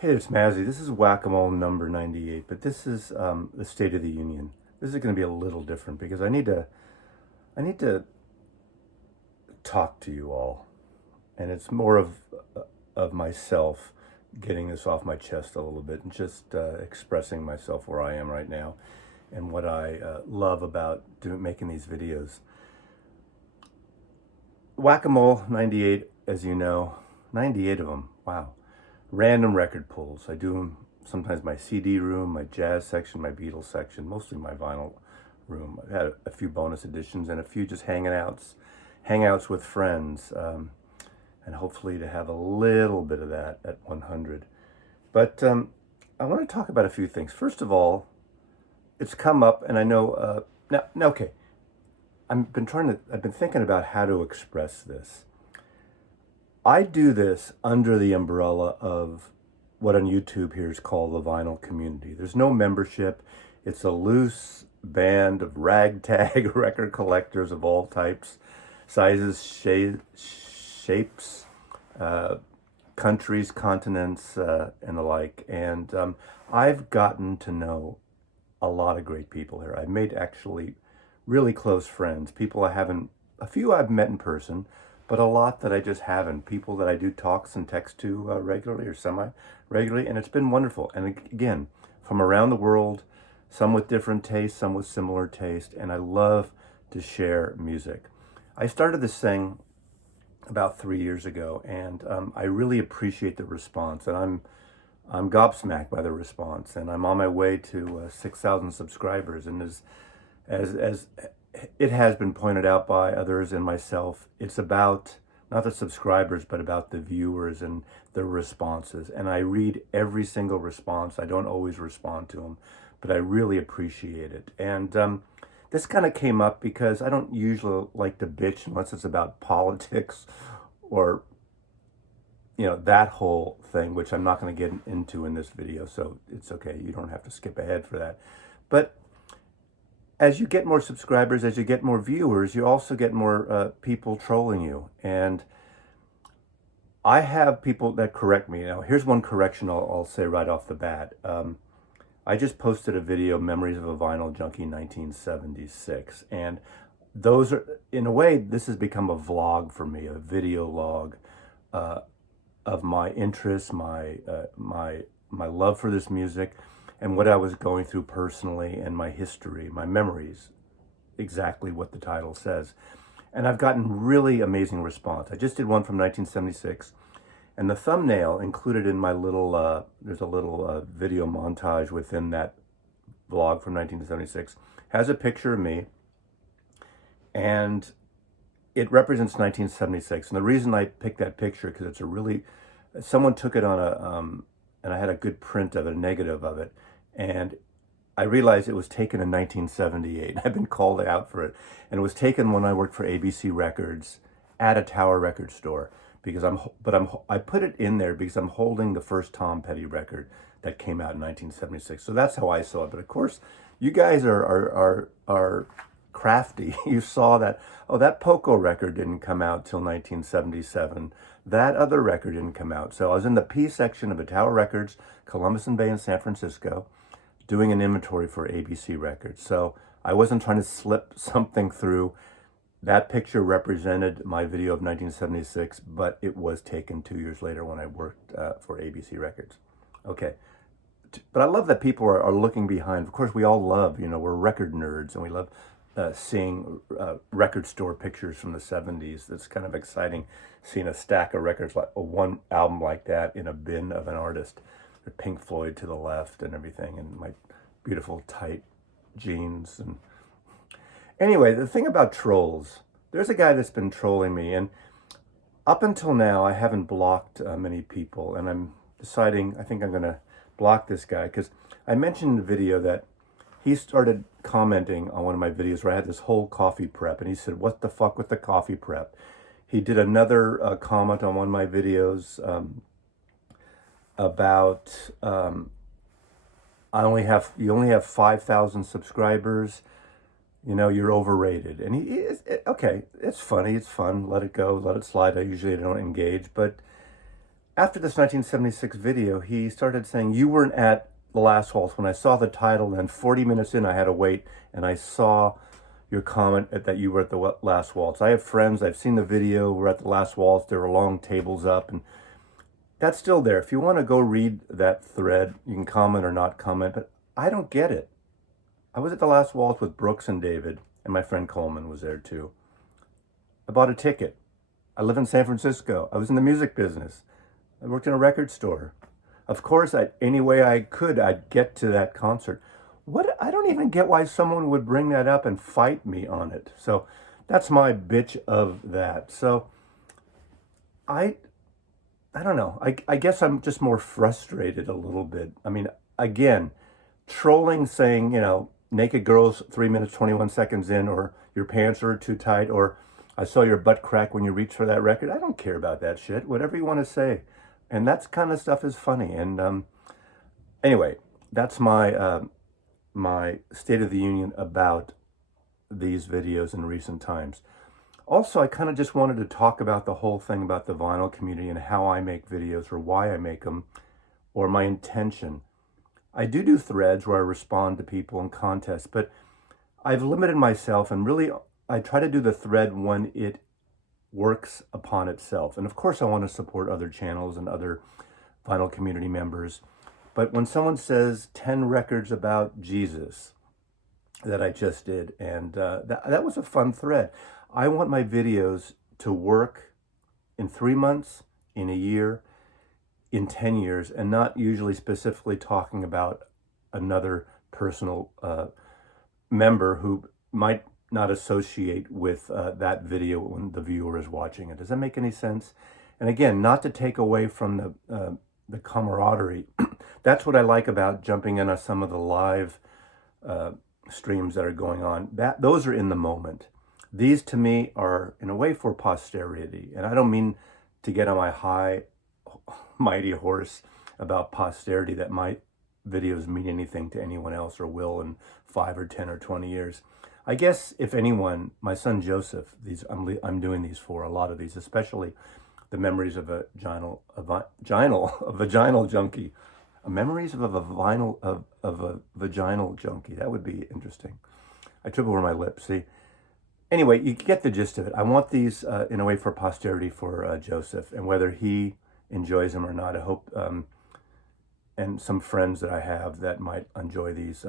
Hey, it's Mazzy. This is Whack-A-Mole number 98, but this is the State of the Union. This is going to be a little different because I need to talk to you all, and it's more of myself getting this off my chest a little bit and just expressing myself where I am right now and what I love about making these videos. Whack-A-Mole 98, as you know, 98 of them. Wow. Random record pulls. I do them sometimes my CD room, my jazz section, my Beatles section, mostly my vinyl room. I've had a few bonus editions and a few just hangouts with friends, and hopefully to have a little bit of that at 100. But I want to talk about a few things. First of all, it's come up, and I know now. Okay, I've been thinking about how to express this. I do this under the umbrella of what on YouTube here is called the vinyl community. There's no membership. It's a loose band of ragtag record collectors of all types, sizes, shapes, countries, continents, and the like. And I've gotten to know a lot of great people here. I've made actually really close friends, a few I've met in person, but a lot that I just haven't. People that I do talks and text to regularly or semi-regularly, and it's been wonderful. And again, from around the world, some with different tastes, some with similar taste, and I love to share music. I started this thing about 3 years ago, and I really appreciate the response, and I'm gobsmacked by the response, and I'm on my way to 6,000 subscribers, and as it has been pointed out by others and myself, it's about not the subscribers, but about the viewers and their responses. And I read every single response. I don't always respond to them, but I really appreciate it. And this kind of came up because I don't usually like to bitch unless it's about politics or, that whole thing, which I'm not going to get into in this video. So it's okay. You don't have to skip ahead for that. But as you get more subscribers, as you get more viewers, you also get more people trolling you. And I have people that correct me. Now, here's one correction I'll say right off the bat. I just posted a video, Memories of a Vinyl Junkie 1976. And those are, in a way, this has become a vlog for me, a video log of my interests, my love for this music, and what I was going through personally, and my history, my memories, exactly what the title says. And I've gotten really amazing response. I just did one from 1976, and the thumbnail included in my little, there's a little video montage within that vlog from 1976, has a picture of me, and it represents 1976. And the reason I picked that picture, because someone took it on and I had a good print of it, a negative of it, and I realized it was taken in 1978. I've been called out for it. And it was taken when I worked for ABC Records at a Tower record store, because I put it in there because I'm holding the first Tom Petty record that came out in 1976. So that's how I saw it. But of course, you guys are crafty. You saw that, that Poco record didn't come out till 1977. That other record didn't come out. So I was in the P section of the Tower Records, Columbus and Bay in San Francisco, doing an inventory for ABC Records. So I wasn't trying to slip something through. That picture represented my video of 1976, but it was taken 2 years later when I worked for ABC Records. Okay. But I love that people are looking behind. Of course, we all love, we're record nerds, and we love seeing record store pictures from the 70s. It's kind of exciting seeing a stack of records, like one album like that in a bin of an artist, with Pink Floyd to the left and everything, and my beautiful tight jeans. And anyway, the thing about trolls, there's a guy that's been trolling me, and up until now I haven't blocked many people, and I'm deciding I think I'm going to block this guy, because I mentioned in the video that he started commenting on one of my videos where I had this whole coffee prep, and he said, "What the fuck with the coffee prep?" He did another comment on one of my videos about you only have 5,000 subscribers. You're overrated. And okay, it's funny, it's fun. Let it go, let it slide. I usually don't engage, but after this 1976 video, he started saying, "You weren't at the last waltz." When I saw the title, and 40 minutes in, I had to wait, and I saw your comment that you were at the last waltz. I have friends, I've seen the video, we're at the last waltz, there were long tables up, and that's still there. If you want to go read that thread, you can comment or not comment, but I don't get it. I was at the last waltz with Brooks and David, and my friend Coleman was there too. I bought a ticket. I live in San Francisco. I was in the music business. I worked in a record store. Of course, any way I could, I'd get to that concert. I don't even get why someone would bring that up and fight me on it. So that's my bitch of that. So I don't know. I guess I'm just more frustrated a little bit. I mean, again, trolling saying, naked girls 3 minutes, 21 seconds in, or your pants are too tight, or I saw your butt crack when you reached for that record. I don't care about that shit. Whatever you want to say. And that kind of stuff is funny. And anyway, that's my my State of the Union about these videos in recent times. Also, I kind of just wanted to talk about the whole thing about the vinyl community and how I make videos, or why I make them, or my intention. I do threads where I respond to people in contests, but I've limited myself, and really I try to do the thread when it works upon itself. And of course I want to support other channels and other vinyl community members. But when someone says 10 records about Jesus that I just did, and that was a fun thread. I want my videos to work in 3 months, in a year, in 10 years, and not usually specifically talking about another personal member who might not associate with that video when the viewer is watching it. Does that make any sense? And again, not to take away from the camaraderie. That's what I like about jumping in on some of the live streams that are going on. Those are in the moment. These to me are in a way for posterity. And I don't mean to get on my high, mighty horse about posterity, that my videos mean anything to anyone else or will in 5 or 10 or 20 years. I guess if anyone, my son Joseph, I'm doing these for, a lot of these, especially the memories of a vaginal junkie. Memories of a vaginal junkie. That would be interesting. I trip over my lips. See. Anyway, you get the gist of it. I want these in a way for posterity for Joseph, and whether he enjoys them or not, I hope, and some friends that I have that might enjoy these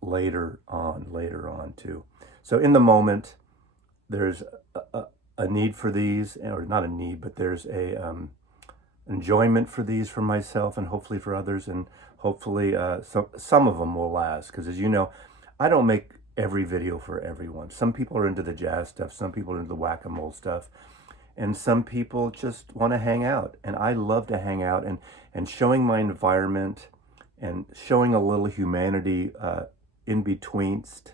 later on too. So in the moment, there's a need for these, or not a need, but there's a enjoyment for these for myself, and hopefully for others, and hopefully some of them will last. Because as you know, I don't make every video for everyone. Some people are into the jazz stuff, some people are into the whack-a-mole stuff, and some people just want to hang out. And I love to hang out, and showing my environment and showing a little humanity in betwixt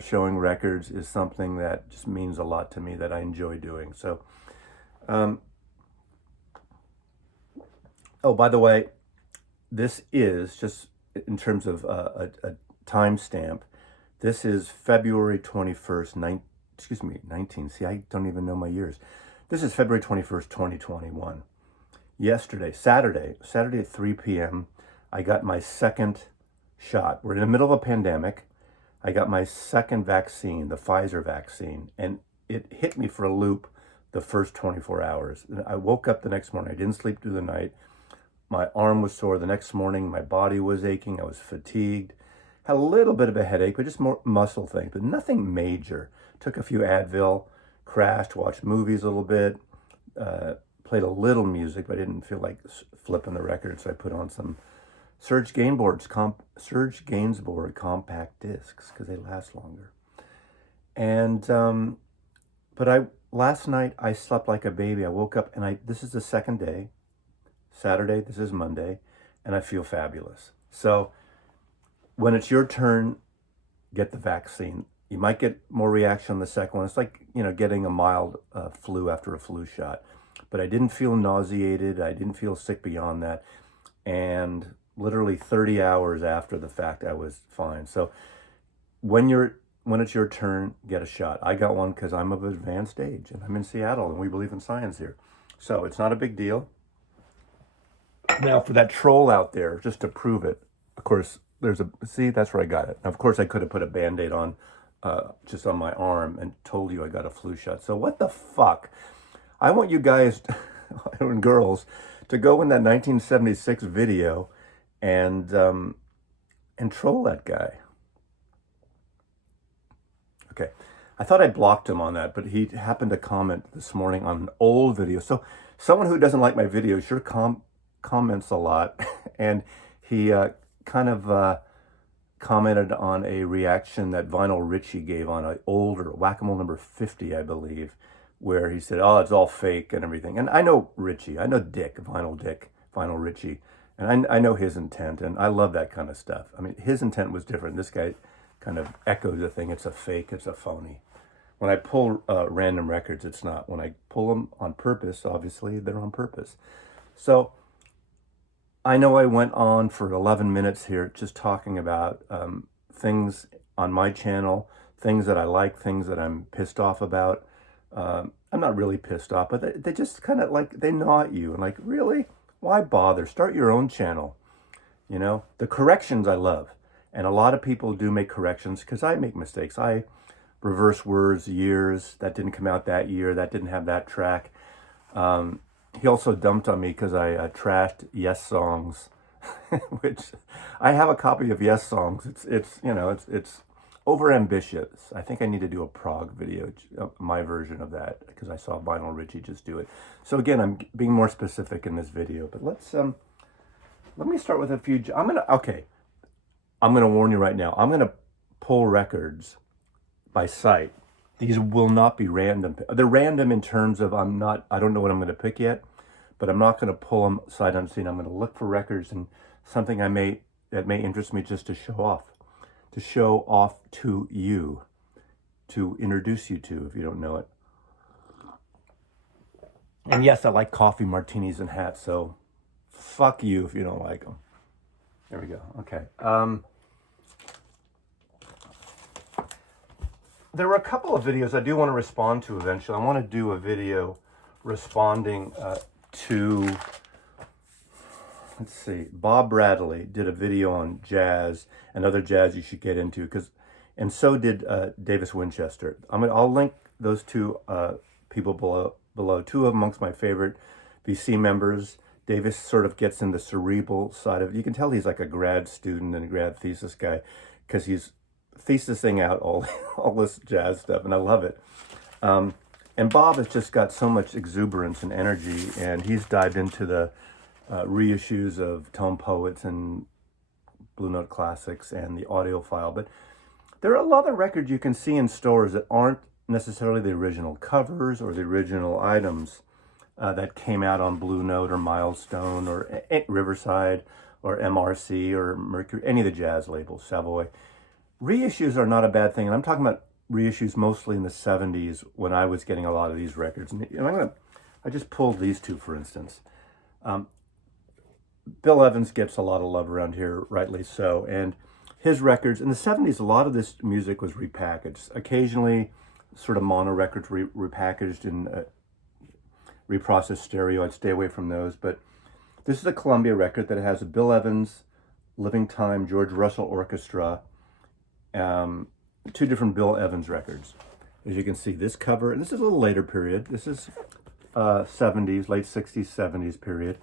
showing records is something that just means a lot to me, that I enjoy doing. So, oh, by the way, this is just in terms of a timestamp. This is February 21st, 19. See, I don't even know my years. This is February 21st, 2021. Yesterday, Saturday at 3 p.m., I got my second shot. We're in the middle of a pandemic. I got my second vaccine, the Pfizer vaccine, and it hit me for a loop the first 24 hours. I woke up the next morning. I didn't sleep through the night. My arm was sore. The next morning, my body was aching. I was fatigued. Had a little bit of a headache, but just more muscle things, but nothing major. Took a few Advil, crashed, watched movies a little bit, played a little music, but I didn't feel like flipping the record, so I put on some Serge Gainsbourg compact discs because they last longer. And but last night I slept like a baby. I woke up and this is the second day, Saturday. This is Monday, and I feel fabulous. So when it's your turn, get the vaccine. You might get more reaction on the second one. It's like, getting a mild flu after a flu shot. But I didn't feel nauseated. I didn't feel sick beyond that. And literally 30 hours after the fact, I was fine. So when it's your turn, get a shot. I got one because I'm of advanced age, and I'm in Seattle, and we believe in science here. So it's not a big deal. Now for that troll out there, just to prove it, of course, see, that's where I got it. Now, of course, I could have put a Band-Aid on, just on my arm and told you I got a flu shot. So what the fuck? I want you guys and girls to go in that 1976 video and troll that guy. Okay. I thought I blocked him on that, but he happened to comment this morning on an old video. So someone who doesn't like my videos sure comments a lot. And he kind of commented on a reaction that Vinyl Richie gave on an older, Whack-A-Mole number 50, I believe, where he said, oh, it's all fake and everything. And I know Richie. I know Vinyl Richie. And I know his intent, and I love that kind of stuff. I mean, his intent was different. This guy kind of echoes the thing. It's a fake. It's a phony. When I pull random records, it's not. When I pull them on purpose, obviously, they're on purpose. So I know I went on for 11 minutes here just talking about things on my channel, things that I like, things that I'm pissed off about. I'm not really pissed off, but they just kind of like, they gnaw at you. And like, really? Why bother? Start your own channel. You know, the corrections I love. And a lot of people do make corrections because I make mistakes. I reverse words, years, that didn't come out that year, that didn't have that track. He also dumped on me because I trashed Yes songs, which I have a copy of Yes songs. It's you know, it's overambitious. I think I need to do a prog video, my version of that, because I saw Vinyl Richie just do it. So again, I'm being more specific in this video, but let me start with a few. I'm gonna warn you right now. I'm gonna pull records by sight. These will not be random. They're random in terms of I don't know what I'm going to pick yet, but I'm not going to pull them sight unseen. I'm going to look for records and something that may interest me just to show off to you, to introduce you to if you don't know it. And yes, I like coffee, martinis, and hats, so fuck you if you don't like them. There we go. Okay. There were a couple of videos I do want to respond to eventually. I want to do a video responding to, let's see, Bob Bradley did a video on jazz and other jazz you should get into, and so did Davis Winchester. I'll link those two people below. Two amongst my favorite VC members. Davis sort of gets in the cerebral side of it. You can tell he's like a grad student and a grad thesis guy because he's thesising out all this jazz stuff, and I love it. And Bob has just got so much exuberance and energy, and he's dived into the reissues of Tone Poets and Blue Note Classics and the audiophile. But there are a lot of records you can see in stores that aren't necessarily the original covers or the original items that came out on Blue Note or Milestone or Riverside or MRC or Mercury, any of the jazz labels, Savoy. Reissues are not a bad thing, and I'm talking about reissues mostly in the 70s when I was getting a lot of these records. And I just pulled these two, for instance. Bill Evans gets a lot of love around here, rightly so, and his records, in the 70s, a lot of this music was repackaged. Occasionally, sort of mono records repackaged in reprocessed stereo. I'd stay away from those, but this is a Columbia record that has a Bill Evans, Living Time, George Russell Orchestra, two different Bill Evans records. As you can see, this cover, and this is a little later period. This is 70s, late 60s, 70s period.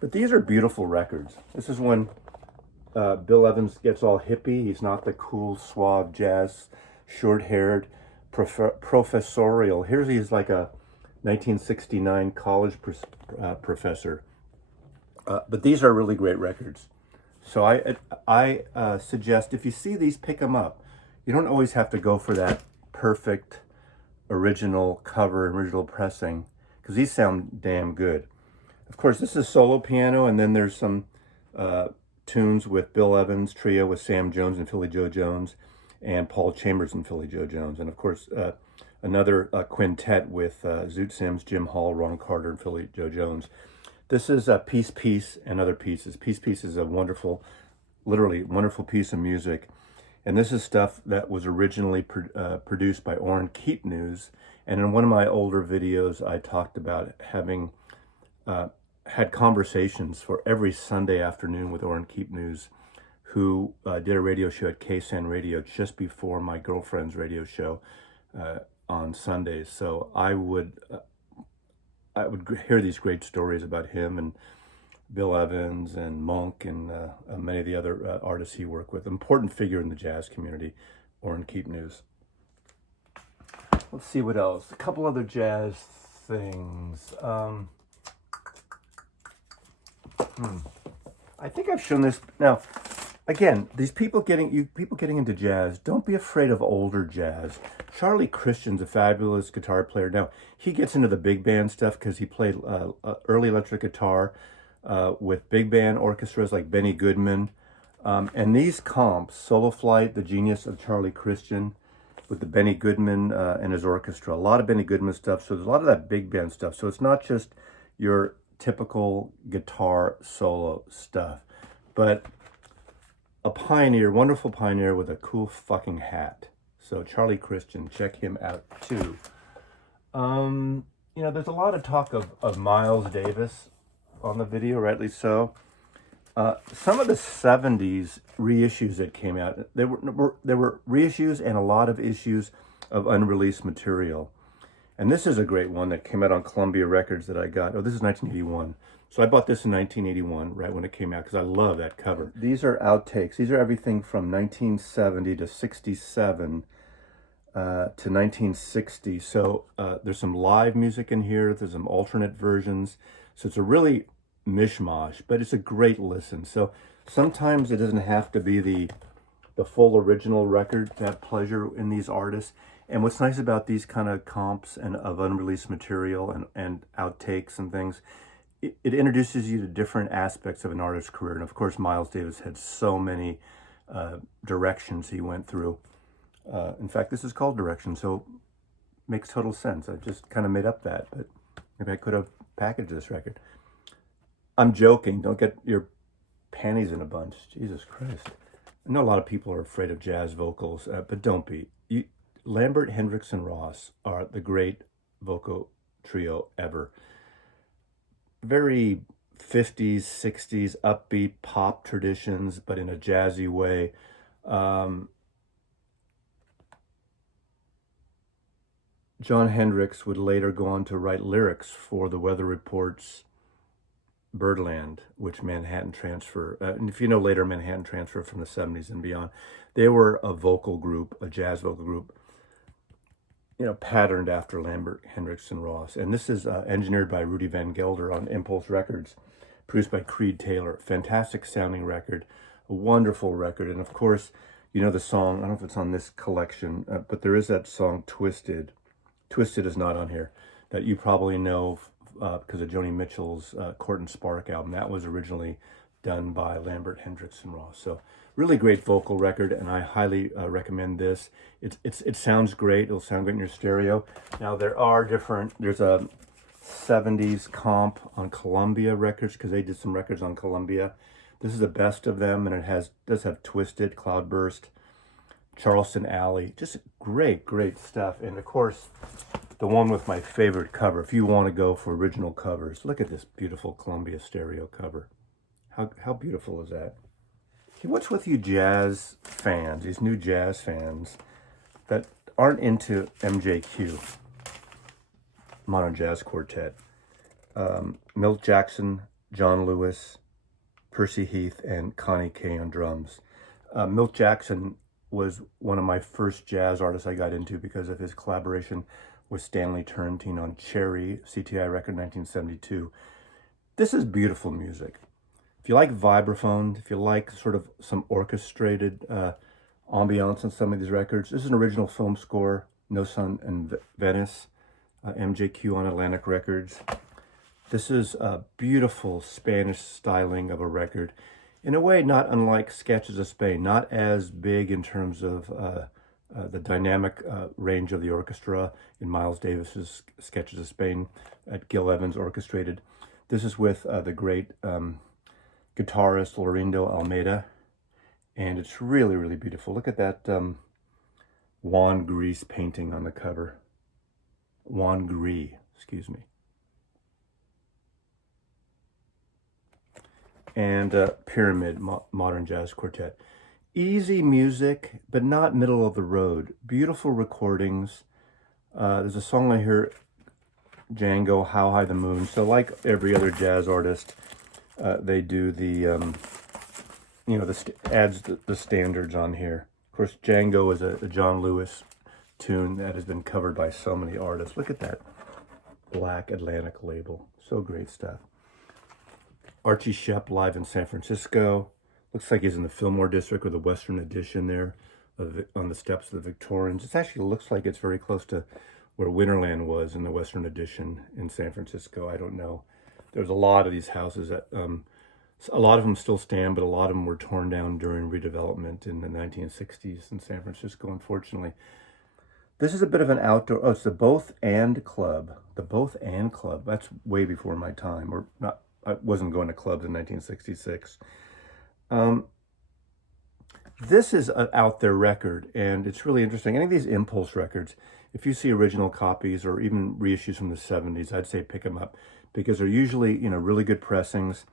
But these are beautiful records. This is when Bill Evans gets all hippie. He's not the cool, suave jazz, short-haired, professorial. He's like a 1969 college professor. But these are really great records. So I suggest if you see these, pick them up. You don't always have to go for that perfect original cover, original pressing, because these sound damn good. Of course, this is solo piano, and then there's some tunes with Bill Evans trio with Sam Jones and Philly Joe Jones, and Paul Chambers and Philly Joe Jones, and of course another quintet with Zoot Sims, Jim Hall, Ron Carter, and Philly Joe Jones. This is Piece Piece and Other Pieces. Piece Piece is a wonderful, literally wonderful piece of music. And this is stuff that was originally produced by Orrin Keepnews. And in one of my older videos, I talked about having had conversations for every Sunday afternoon with Orrin Keep News, who did a radio show at KSAN Radio just before my girlfriend's radio show on Sundays. So I would hear these great stories about him and Bill Evans and Monk and many of the other artists he worked with. Important figure in the jazz community, Orrin Keep News. Let's see what else. A couple other jazz things. I think I've shown this. Now, again, these people getting into jazz, don't be afraid of older jazz. Charlie Christian's a fabulous guitar player. Now, he gets into the big band stuff because he played early electric guitar with big band orchestras like Benny Goodman. And these comps, Solo Flight, The Genius of Charlie Christian, with the Benny Goodman and his orchestra. A lot of Benny Goodman stuff. So there's a lot of that big band stuff. So it's not just your typical guitar solo stuff, but a pioneer, wonderful pioneer with a cool fucking hat. So Charlie Christian, check him out too. There's a lot of talk of Miles Davis on the video, rightly so. Some of the 70s reissues that came out, there were reissues and a lot of issues of unreleased material. And this is a great one that came out on Columbia Records that I got. Oh, this is 1981. So I bought this in 1981, right when it came out, because I love that cover. These are outtakes. These are everything from 1970 to 67 to 1960. So there's some live music in here. There's some alternate versions. So it's a really mishmash, but it's a great listen. So sometimes it doesn't have to be the full original record to have pleasure in these artists. And what's nice about these kind of comps and of unreleased material and outtakes and things, it introduces you to different aspects of an artist's career. And of course, Miles Davis had so many directions he went through. In fact, this is called Direction, so it makes total sense. I just kind of made up that, but maybe I could have packaged this record. I'm joking. Don't get your panties in a bunch. Jesus Christ. I know a lot of people are afraid of jazz vocals, but don't be. Lambert, Hendricks, and Ross are the great vocal trio ever. Very 50s, 60s, upbeat pop traditions, but in a jazzy way. John Hendricks would later go on to write lyrics for the Weather Report's Birdland, which Manhattan Transfer, and if you know later Manhattan Transfer from the 70s and beyond, they were a vocal group, a jazz vocal group, patterned after Lambert, Hendricks, and Ross. And this is engineered by Rudy Van Gelder on Impulse Records, produced by Creed Taylor. Fantastic sounding record, a wonderful record. And of course, the song, I don't know if it's on this collection, but there is that song Twisted. Twisted is not on here, that you probably know because of Joni Mitchell's Court and Spark album. That was originally done by Lambert, Hendricks, and Ross. So really great vocal record, and I highly recommend this. It sounds great. It'll sound great in your stereo. Now there's a 70s comp on Columbia Records, because they did some records on Columbia. This is the best of them, and it does have Twisted, Cloudburst, Charleston Alley. Just great stuff. And of course, the one with my favorite cover. If you want to go for original covers, look at this beautiful Columbia stereo cover. How beautiful is that? Okay, what's with you jazz fans, these new jazz fans that aren't into MJQ, Modern Jazz Quartet? Milt Jackson, John Lewis, Percy Heath, and Connie Kay on drums. Milt Jackson was one of my first jazz artists I got into because of his collaboration with Stanley Turrentine on Cherry, CTI record 1972. This is beautiful music. If you like vibraphone, if you like sort of some orchestrated ambiance on some of these records, this is an original film score, No Sun in Venice, MJQ on Atlantic Records. This is a beautiful Spanish styling of a record. In a way, not unlike Sketches of Spain, not as big in terms of the dynamic range of the orchestra in Miles Davis's Sketches of Spain at Gil Evans orchestrated. This is with the great guitarist Lorindo Almeida, and it's really beautiful. Look at that Juan Gris painting on the cover. Juan Gris, excuse me. and Pyramid, Modern Jazz Quartet. Easy music, but not middle of the road. Beautiful recordings. There's a song I hear, Django, How High the Moon. So like every other jazz artist, they do the, adds the standards on here. Of course, Django is a John Lewis tune that has been covered by so many artists. Look at that Black Atlantic label. So great stuff. Archie Shepp live in San Francisco. Looks like he's in the Fillmore District or the Western Addition there on the steps of the Victorians. It actually looks like it's very close to where Winterland was in the Western Addition in San Francisco. I don't know. There's a lot of these houses that, a lot of them still stand, but a lot of them were torn down during redevelopment in the 1960s in San Francisco, unfortunately. This is a bit of an outdoor, it's the Both And Club. The Both And Club. That's way before my time, or not. I wasn't going to clubs in 1966. This is an out there record, and it's really interesting. Any of these Impulse records, if you see original copies or even reissues from the 70s, I'd say pick them up because they're usually, really good pressings.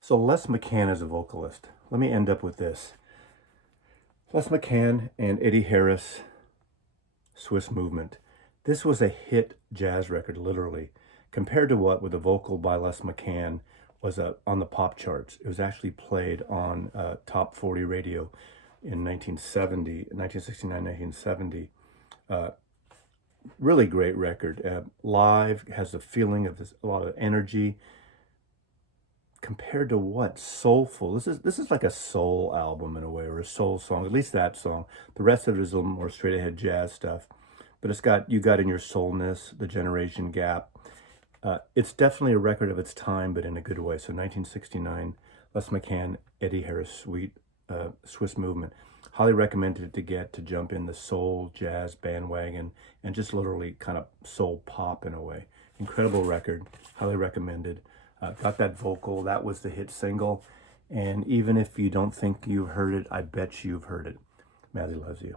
So Les McCann is a vocalist. Let me end up with this. Les McCann and Eddie Harris, Swiss Movement. This was a hit jazz record, literally. Compared to what, with a vocal by Les McCann, was on the pop charts. It was actually played on Top 40 radio in 1969, 1970. Really great record. Live, has a feeling of a lot of energy. Compared to what? Soulful. This is like a soul album in a way, or a soul song, at least that song. The rest of it is a little more straight ahead jazz stuff. But it's got You Got In Your Soulness, The Generation Gap. It's definitely a record of its time, but in a good way. So 1969, Les McCann, Eddie Harris, Swiss Movement. Highly recommended to jump in the soul jazz bandwagon and just literally kind of soul pop in a way. Incredible record, highly recommended. Got that vocal, that was the hit single. And even if you don't think you've heard it, I bet you've heard it. Mazzy loves you.